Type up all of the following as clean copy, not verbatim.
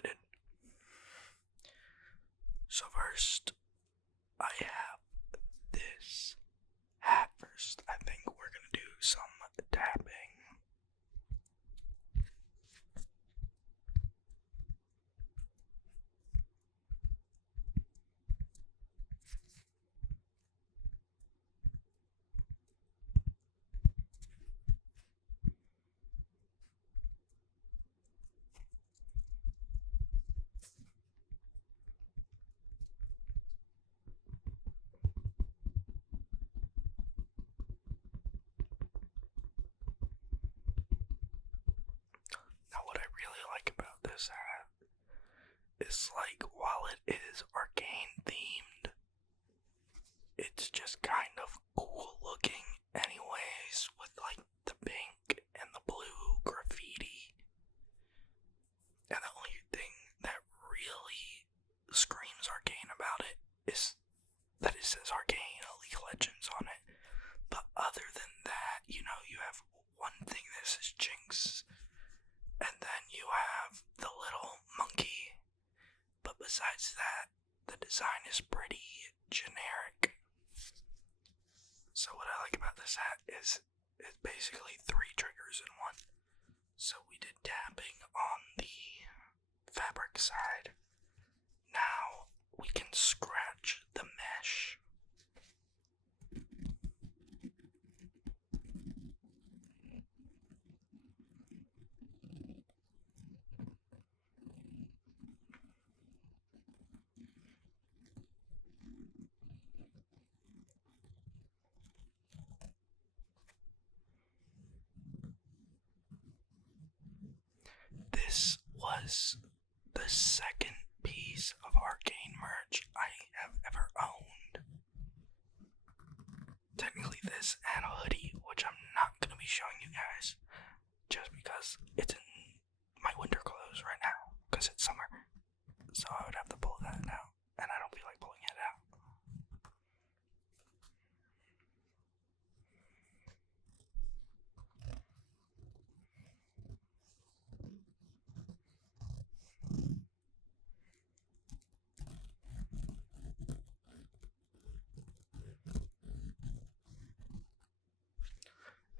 excited. So first, I have this hat first. I think we're gonna do some tapping. Now, what I really like about this hat is, like, while it is Arcane themed, it's just kind of cool looking anyways, with like the pink and the blue graffiti. And the only thing that really screams Arcane about it is that it says Arcane League of Legends on it. But other than that, you have one thing that says Jinx, and then you have the little monkey. But besides that, the design is pretty generic. So what I like about this hat is it's basically 3 triggers in one. So we did tapping on the fabric side. Now we can scratch the mesh. This was the second piece of Arcane merch I have ever owned. Technically this and a hoodie, which I'm not going to be showing you guys, just because it's in my winter clothes right now, because it's summer. So I would have to pull that out, and I don't feel like pulling it out.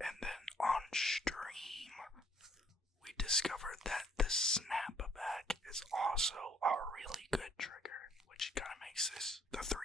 And then on stream, we discovered that the snapback is also a really good trigger, which kind of makes this the 3-in-1.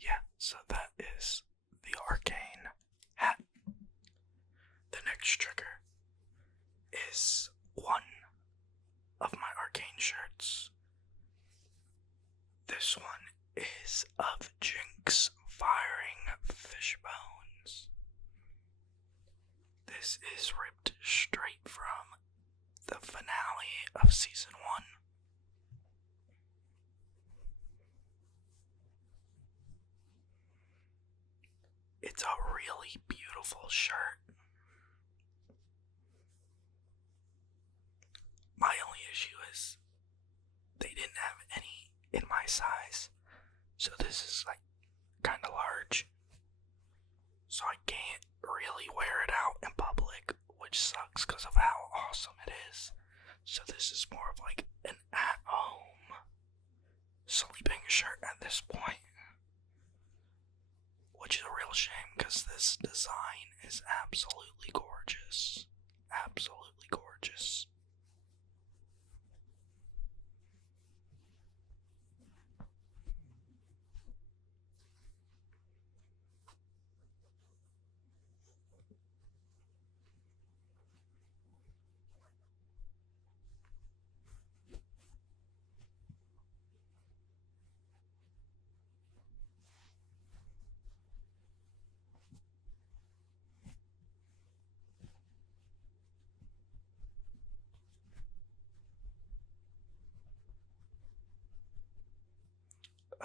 Yeah, so that is the Arcane hat. The next trigger is one of my Arcane shirts. This one is of Jinx firing fishbones. This is ripped straight from the finale of season 1. It's a really beautiful shirt. My only issue is they didn't have any in my size, so this is like kind of large, so I can't really wear it out in public, which sucks because of how awesome it is. So this is more of like an at-home sleeping shirt at this point, which is a real shame because this design is absolutely gorgeous. Absolutely gorgeous.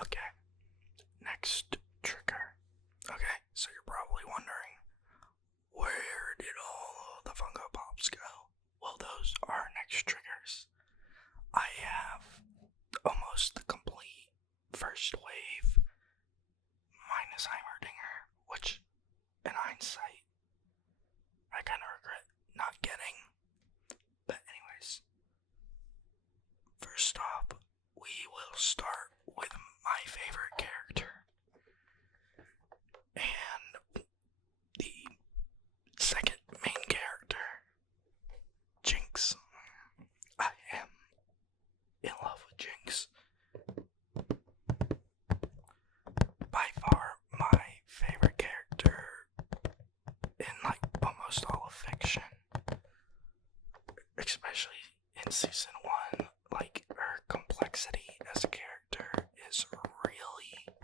Okay, next trigger. Okay, so you're probably wondering, where did all the Funko Pops go? Well, those are next triggers. I have almost the complete first wave minus Heimerdinger, which, in hindsight, I kind of regret not getting. But anyways, first off, we will start with my favorite character. And the second main character, Jinx. I am in love with Jinx. By far my favorite character in like almost all of fiction. Especially in season 1, like her complexity as a character is really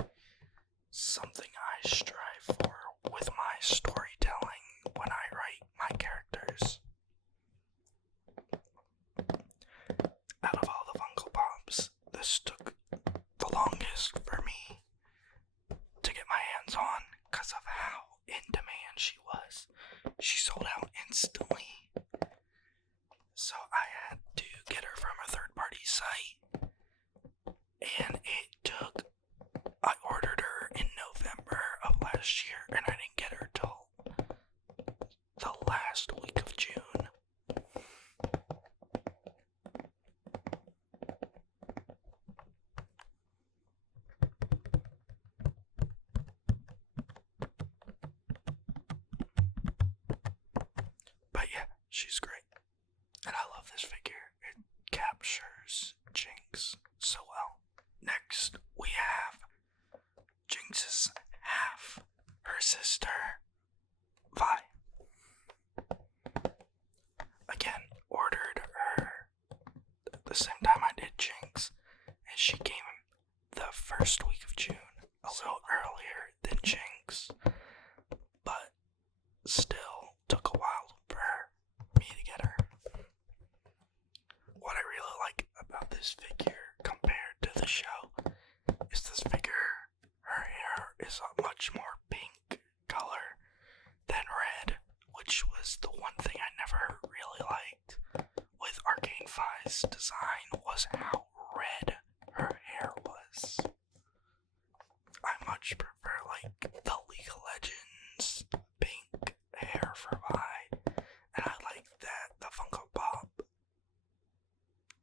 something I strive for with my storytelling when I write my characters. Out of all the Funko Pops, this took the longest for me to get my hands on because of how in demand she was. She sold out instantly. So I had to get her from a third-party site, and I ordered her in November of last year, and I didn't get her till the last week of June. But yeah, she's great. And I love this figure. It captures Jinx so well. Next, we have Jinx's half, her sister, Vi. Again, ordered her at the same time I did Jinx, and she came the first week of June, a little earlier than Jinx, but still took a while for me to get her. What I really like about this figure compared to the show is this figure, her hair is a much more pink color than red, which was the one thing I never really liked with Arcane 5's design, was how red her hair was. I much prefer like the League of Legends pink hair for Vi, and I like that the Funko Pop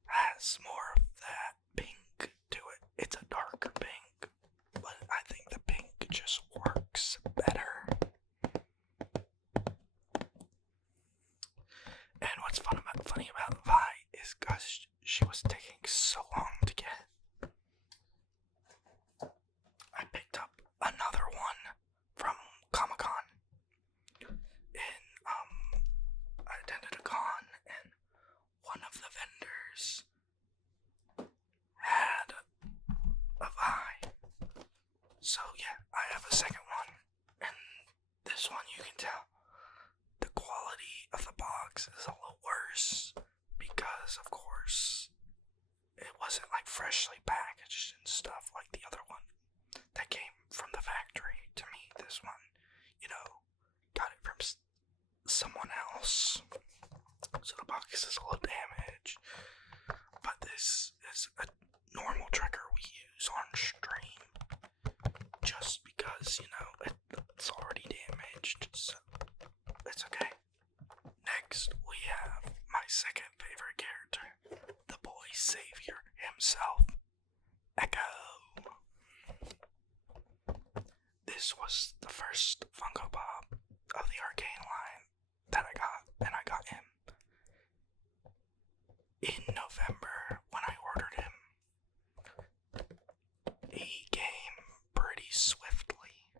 has more of that pink to it. It's a darker pink, but I think the pink just works better. And what's funny about Vi is because she was taking so long to get. I picked up another one from Comic-Con. I attended a con, and one of the vendors had a Vi. So yeah, I have a second one, and this one you can tell the quality of the box is a little worse because, of course, it wasn't like freshly packaged and stuff like the other one that came from the factory. To me, this one, got it from someone else, so the box is a little damaged. But this is a normal trigger we use on stream, just because it's already damaged, so it's okay. Next, we have my second favorite character, the boy savior himself, Echo. This was the first Funko Pop of the Arcane line that I got, and I got him in November when I ordered him. He came pretty swiftly.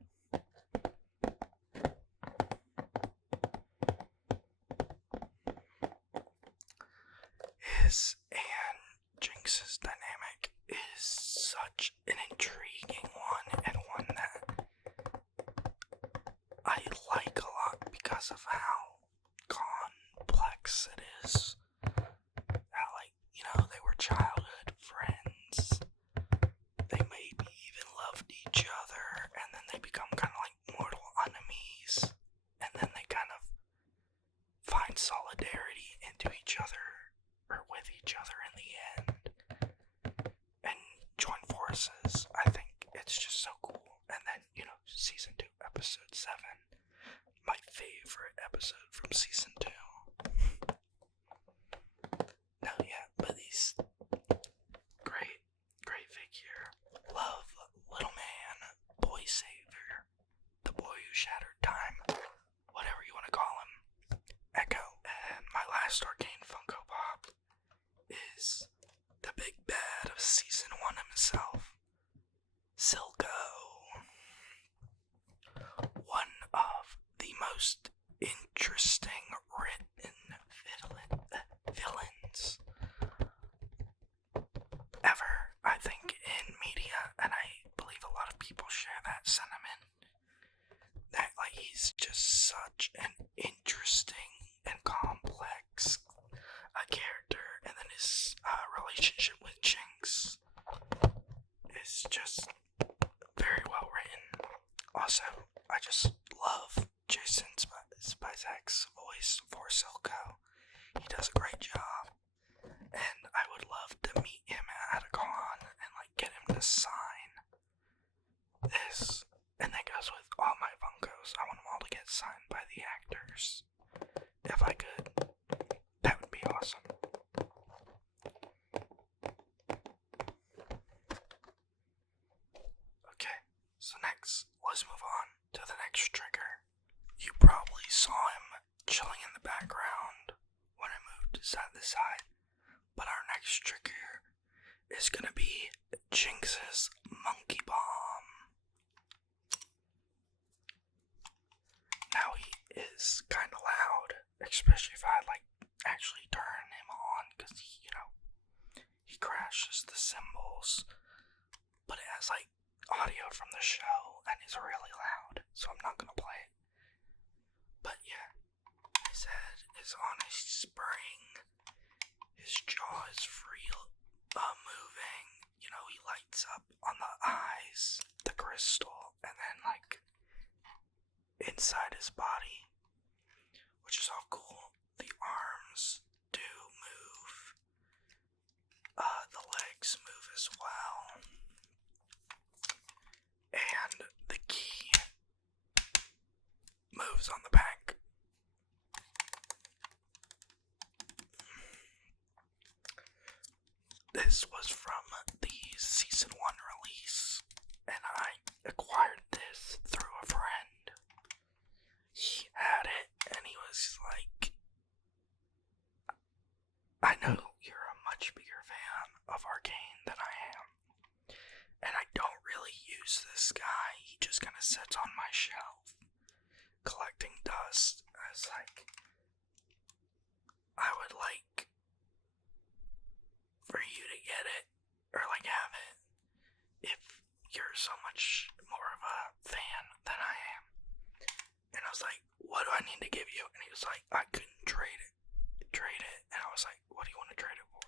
His and Jinx's dynamic is such an intriguing one, and one that I like a lot because of how complex it is. How, they were childhood friends. They maybe into each other, or with each other in the end, and join forces. I think it's just so cool. And then, season 2, episode 7, my favorite episode from season 2. No, yeah, but these great figure. Love, little man, boy savior, the boy who shattered time, whatever you want to call him. Echo. And my last Arcane Funko Pop is the big bad of season 1 himself, Silco. One of the most interesting written villains ever, I think, in media, and I believe a lot of people share that sentiment. That, he's just such an interesting and complex character, and then his relationship with Jinx is just very well written. Also, I just love Jason Spizek's voice for Silco. He does a great job, and I would love to meet him at a con and get him to sign this. And that goes with all my Funkos. I want them all to get signed by the actors. If I could, that would be awesome. Okay, so next, let's move on to the next trigger. You probably saw him chilling in the background when I moved side to side. But our next trigger is gonna be Jinx's Monkey Bomb. Now he is kind of loud, especially if I actually turn him on, because he crashes the cymbals, but it has audio from the show and is really loud, so I'm not gonna play it. But yeah, his head is on a spring, his jaw is free moving, he lights up on the eyes, the crystal, and then inside his body, which is all cool. The arms do move, the legs move as well, and the key moves on the back. This was from the season 1 release, and I acquired this through a friend. He had it, and he was like, I know you're a much bigger fan of Arcane than I am, and I don't really use this guy. He just kind of sits on my shelf, collecting dust. I was like, I would like for you to get it, or have it, if you're so much more of a fan than I am. And I was like, what do I need to give you? And he was like, I couldn't trade it. And I was like, what do you want to trade it for?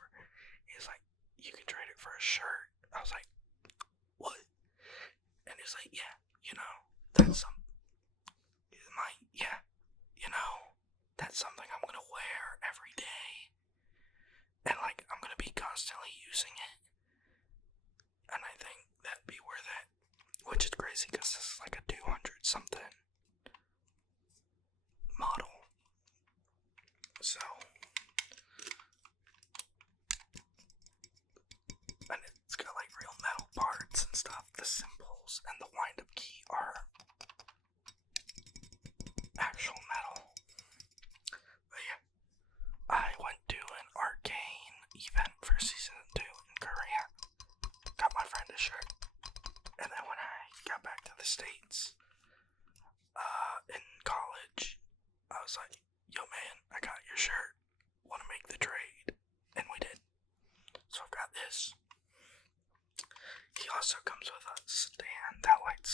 He was like, you can trade it for a shirt. I was like, what? And he was like, yeah, that's something. That's something I'm gonna wear every day. And I'm gonna be constantly using it. And I think that'd be worth it. Which is crazy because this is a 200 something model. So, and it's got real metal parts and stuff. The symbols and the wind-up key are actual metal. But yeah, I went to an Arcane event for season 2 in Korea. Got my friend a shirt. And then when I got back to the States, in college, I was like, yo man, I got your shirt. Wanna make the trade? And we did. So I've got this. He also comes with a stand that lights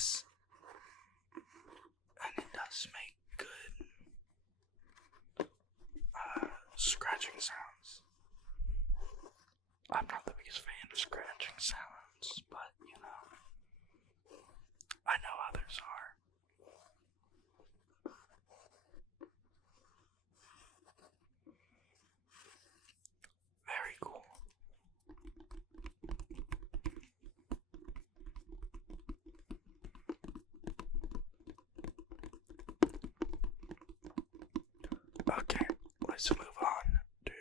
case, and it does make good scratching sounds. I'm not the biggest fan of scratching sounds, but I know others are. Very cool. Okay, let's move on to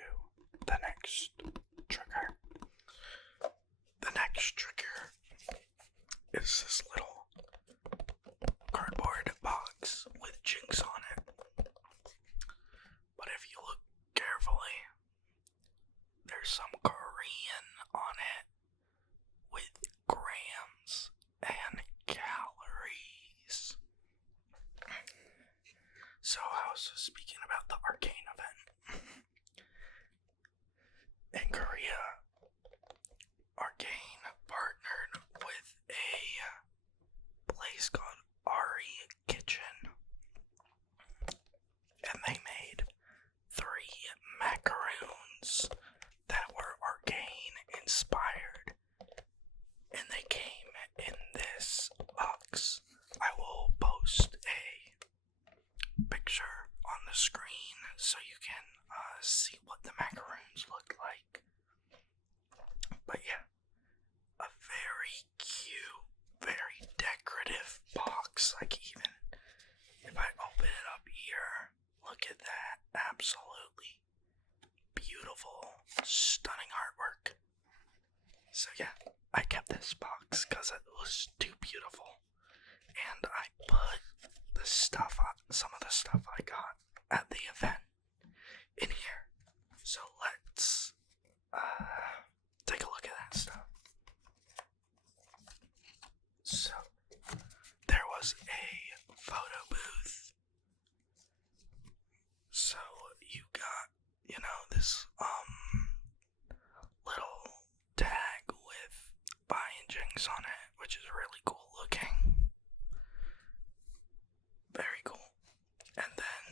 the next trigger. The next trigger is this little cardboard box with jinx on it. But if you look carefully, there's some Korean on it with grams and calories. So I was just speaking about the Arcane event. In Korea, Arcane partnered with a place called Ari Kitchen, and they made 3 macaroons that were Arcane inspired, and they came in this box. I will post a picture on the screen so you can see what the macaroons look like. But yeah, a very cute, very decorative box. Like, even if I open it up here, look at that. Absolutely beautiful, stunning artwork. So yeah, I kept this box because it was too beautiful. And I put the stuff, some of the stuff I got at the event in here. So let's take a look at that stuff. So there was a photo booth. So you got, this little tag with buying jinx on it, which is really cool looking. Very cool. And then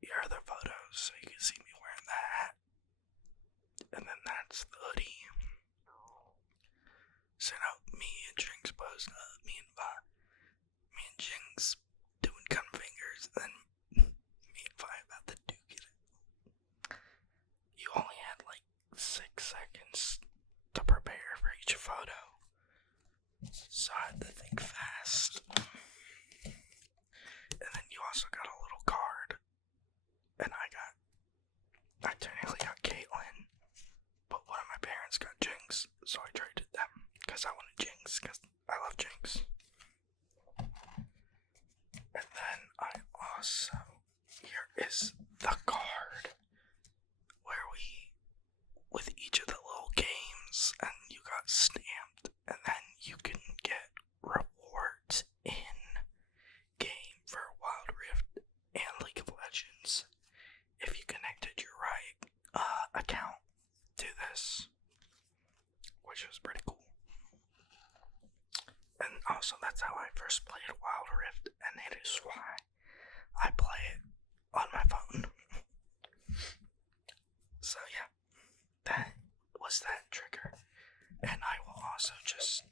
here are the photos, so you can see me wearing the hat. And then that's the hoodie. So now me and Jinx posed up, me and Jinx doing gun fingers, and then me and Vi about to duke it. You only had like 6 seconds to prepare for each photo, so I had to think fast. And then you also got a little card, and I technically got Caitlyn, but one of my parents got Jinx, so I traded them, because I wanted Jinx, because I love Jinx. And then I also, here is the card, where with each of the little games, and you got stamped, and then you can get rewards in game for Wild Rift and League of Legends if you connected your right account to this, which was pretty cool. And also, that's how I first played Wild Rift, and it is why I play it on my phone. So yeah, that was that trigger. And I will also just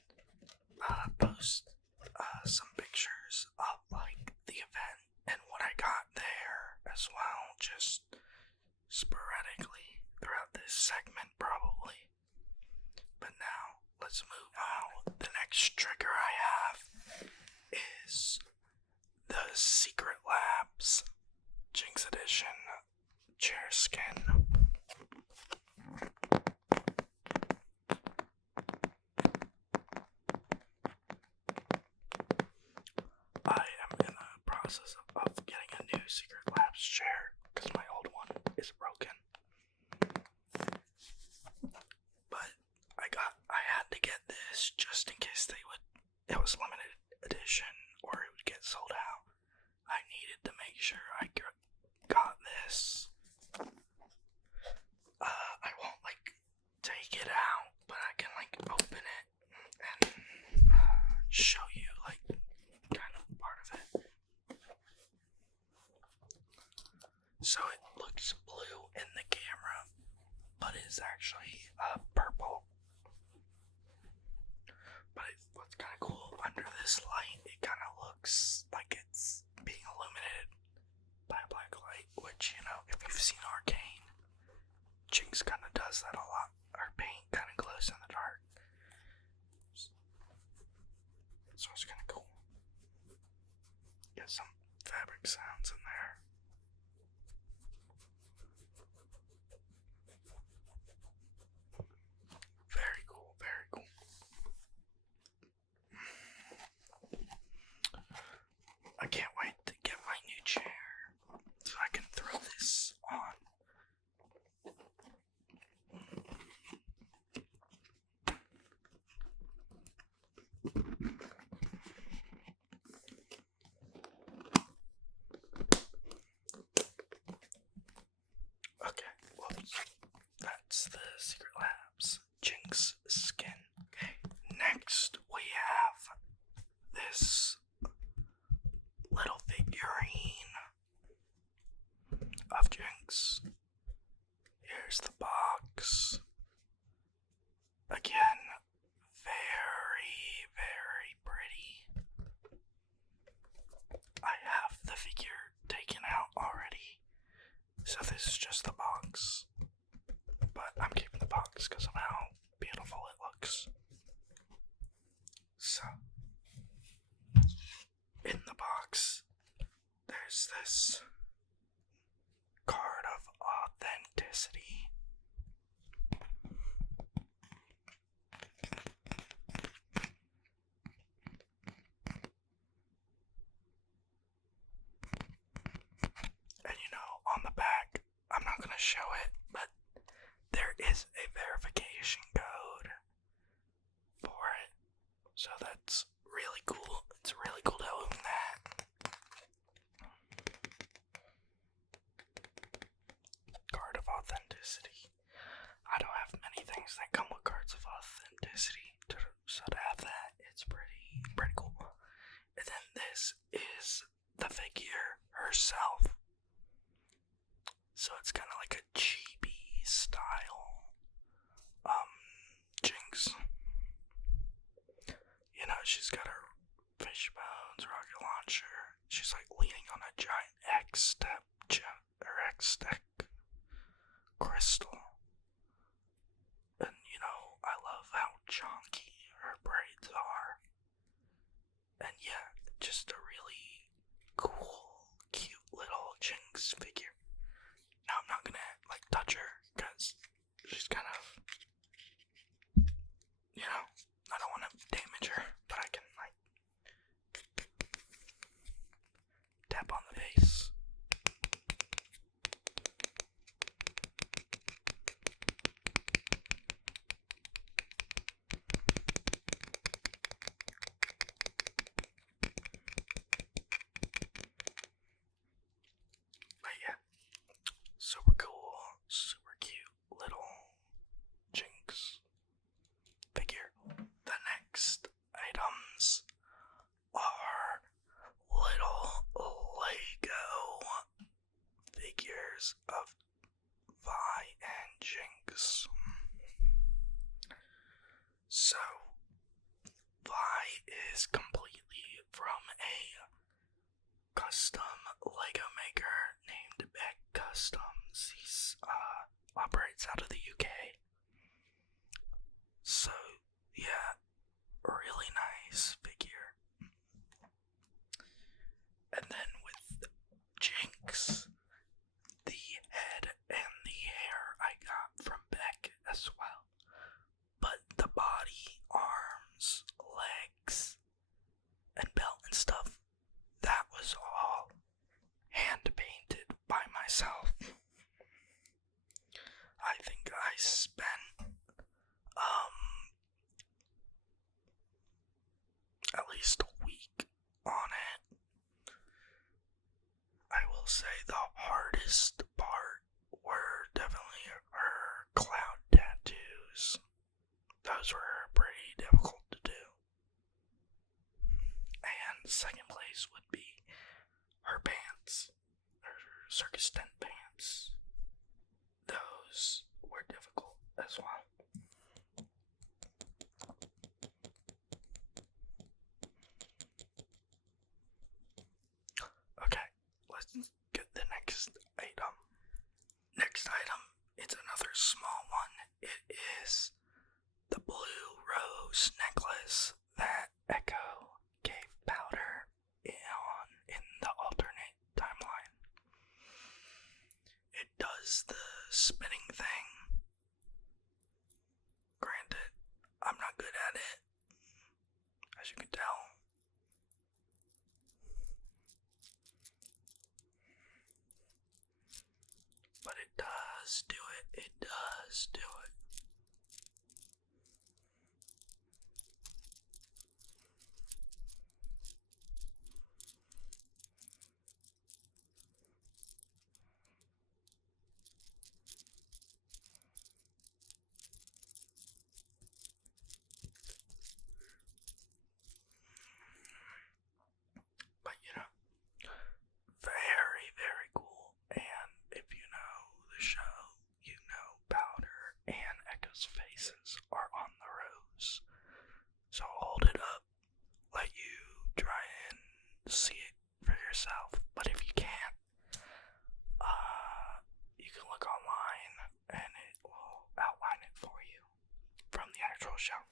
post some pictures of like the event and what I got there as well, just sporadically throughout this segment probably. But now let's move on. The next trigger I have is the Secret Labs Jinx Edition chair skin. I am in the process of getting a new Secret Labs chair because my old one is broken. But I had to get this just in case it was limited edition or it would get sold out. I needed to make sure I got this. I won't take it out, but I can open it and show you like kind of part of it. So it looks blue in the camera, but it's actually purple. But what's kind of cool, under this light, it kind of looks like it's being illuminated by a black light, which, you know, if you've seen Arcane, Jinx kind of does that a lot. Her paint kind of glows in the dark. So it's kind of cool. Get some fabric sounds in there. Very cool, very cool. I can't wait to get my new chair so I can throw this on. Okay, whoops. That's the Secret Labs Jinx skin. Okay, next we have this little figurine of Jinx. Here's the box. Again, very, very pretty. I have the figure taken out already, so this is just the box. But I'm keeping the box because of how beautiful it looks. So, in the box, there's this card of authenticity. And you know, on the back, I'm not going to show it, but there is a verification code for it. So that's really cool. It's really cool to own that. Card of authenticity. I don't have many things that come with cards of authenticity, so to have that, it's pretty cool. And then this is the figure herself. So it's kind of like a chibi style Jinx. You know, she's got her fish bones, rocket launcher. She's like leaning on a giant X-step crystal. And you know, I love how chunky her braids are. And yeah, just a really cool, cute little Jinx figure. Now I'm not gonna like touch her because she's kind of, you know, I don't want to damage her, but I can like tap on the face. But yeah, super cool, super cute little Jinx figure. The next items are little Lego figures of Vi and Jinx. So, Vi is completely from a custom Lego maker named Beck Customs. He operates out of the UK. So, yeah, really nice figure. And then with Jinx, the head and the hair I got from Beck as well. But the body, arms, legs, and belt and stuff, that was all hand painted by myself. I think I spent at least a week on it. I will say the hardest part were definitely her cloud tattoos. Those were pretty difficult to do. second place would be her pants, her circus tent pants. Those were difficult as well. Okay, let's get the next item. Next item, it's another small one. It is the blue rose necklace that Echo gave Powder in the alternate timeline. It does the spinning thing. Granted, I'm not good at it, as you can tell. But it does do it. It does do it. But very, very cool. And if you know the show, you know Powder and Echo's faces are on the rose. So hold it up, let you try and see it for yourself. But if you can't, you can look online and it will outline it for you from the actual show.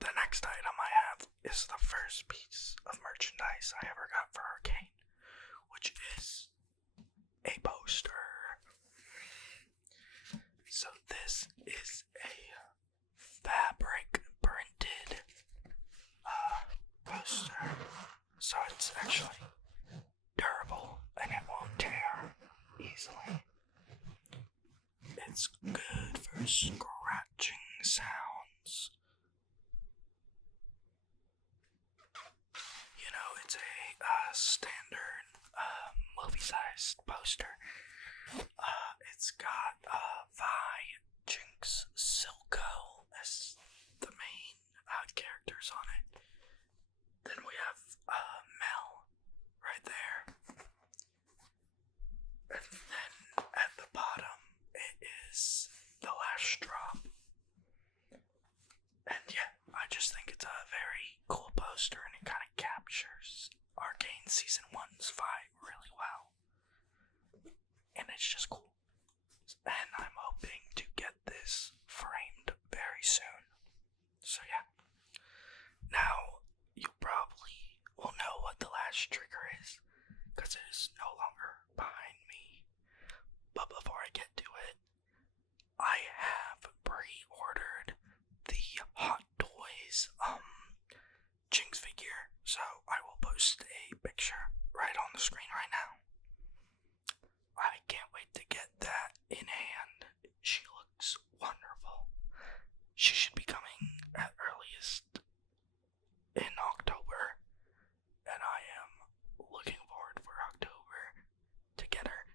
The next item I have is the first piece of merchandise I ever got for Arcane, which is a poster. So this is a fabric printed poster. So it's actually durable and it won't tear easily. It's good for scratching sounds. It's a standard movie-sized poster. It's got Vi, Jinx, Silco as the main characters on it. Then we have Mel right there. And then at the bottom it is the last drop. And yeah, I just think it's a very cool poster and it kind of captures Arcane Season 1's vibe really well. And it's just cool. And I'm hoping to get this framed very soon. So yeah. Now, you probably will know what the last trigger is, because it is no longer behind me. But before I get to it, I have pre-ordered the Hot Toys Jinx figure, so I will post a picture right on the screen right now. I can't wait to get that in hand. She looks wonderful. She should be coming at earliest in October, and I am looking forward for October to get her,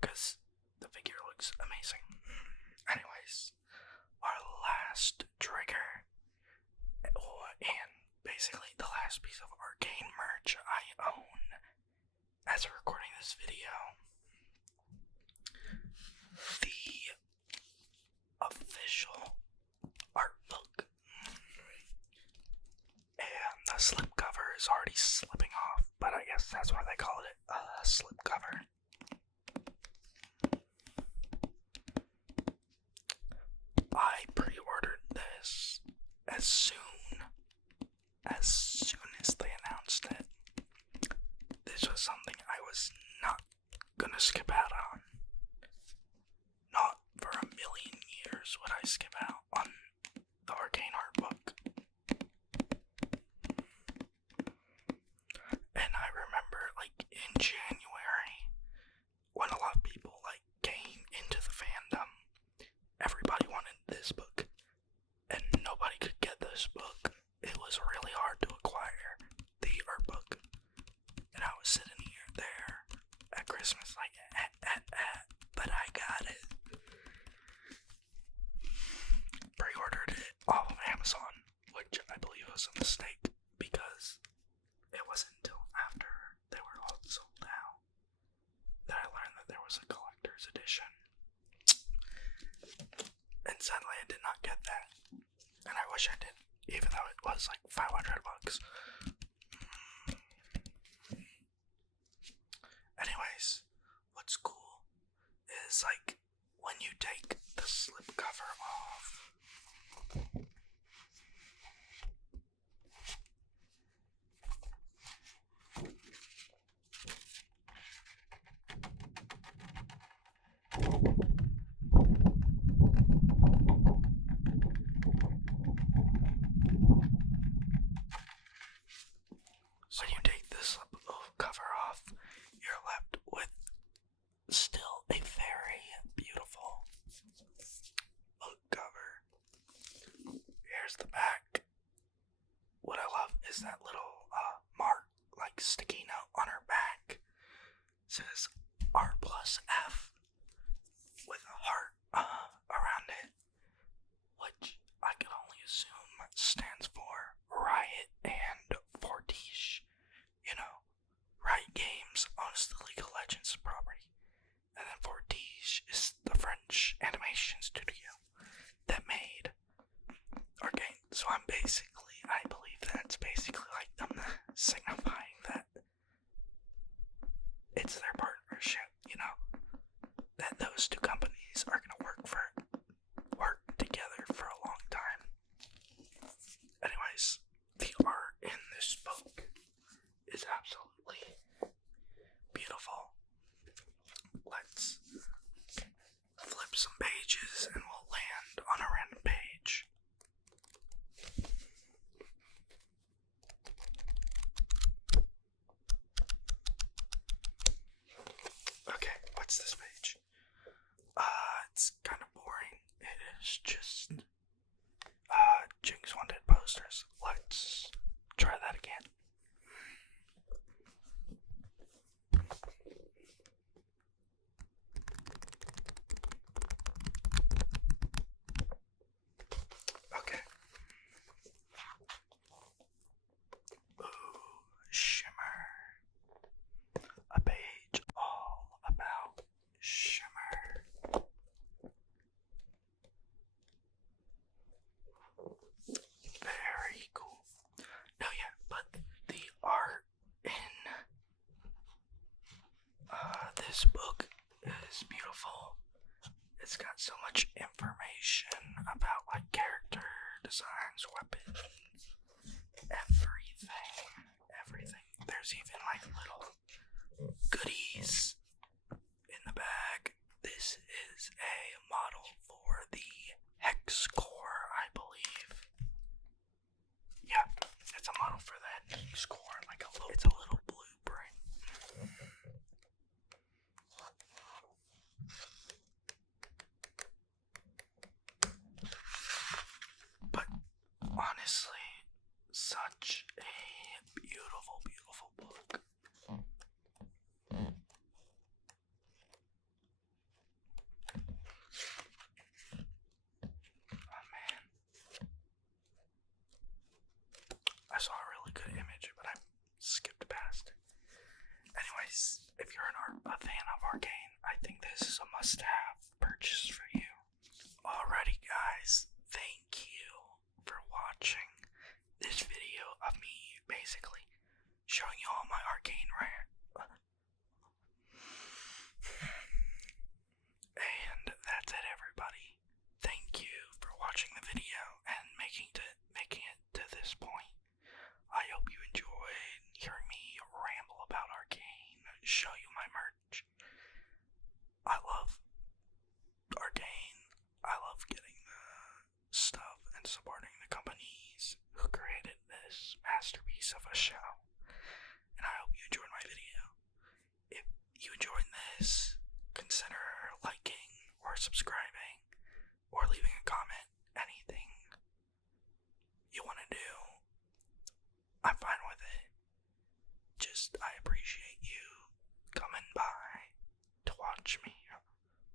because the figure looks amazing. Anyways, our last trigger, and basically the last piece of Arcane merch I own as of recording this video, the official art book. And the slipcover is already slipping off, but I guess that's why they call it a slipcover. I pre-ordered this as soon as they announced it. This was something I was not gonna skip out on. Not for a million years would I skip out on the Arcane art book. And I remember, in January, when a lot of people, came into the fandom, everybody wanted this book, and nobody could get this book. It was really hard to acquire. wish I did, even though it was like $500. Anyways, what's cool is like when you take the slipcover off, so when you take the slipcover off, you're left with still a very beautiful book cover. Here's the back. What I love is that little mark, like sticking out on her back. It says R plus F with a heart around it, which I can only assume stands for Riot and Fortiche. You know, Riot Games owns the League of Legends property, and then Fortiche is the French animation studio that made Arcane. So I believe that's basically like them signifying that it's their partnership, you know, that those two companies are gonna work together for a long time. Anyways, the art in this book is absolutely beautiful. Let's flip some pages and we'll land on a random page. Okay, what's this page? It's kind of boring. It is just Jinx Wanted posters. Let's try that again. Okay. Ooh, shimmer. A page all about shimmer. Very cool. No, yeah, but the art in this book is beautiful. It's got so much information about like character designs, weapons, everything. There's even like little goodies in the bag. This is a model for the Hex Core, I believe. Yeah, it's a model for that Hex Core, like it's a little blueprint. But honestly, such a beautiful, beautiful book. Oh man. I saw a really good image, but I skipped past it. Anyways, if you're a fan of Arcane, I think this is a must-have purchase for you. Alrighty guys, thank you for watching this video of me basically showing you all my Arcane rant. And that's it, everybody. Thank you for watching the video and making it to this point. I hope you enjoyed hearing me ramble about Arcane, show you my merch. I love Arcane. I love getting the stuff and supporting the companies who created this masterpiece of a show. And I hope you enjoyed my video. If you enjoyed this, consider liking or subscribing or leaving a comment. Anything you want to do, I'm fine with it. Just, I appreciate you coming by to watch me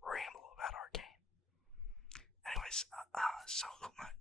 ramble about Arcane. Anyways, so much.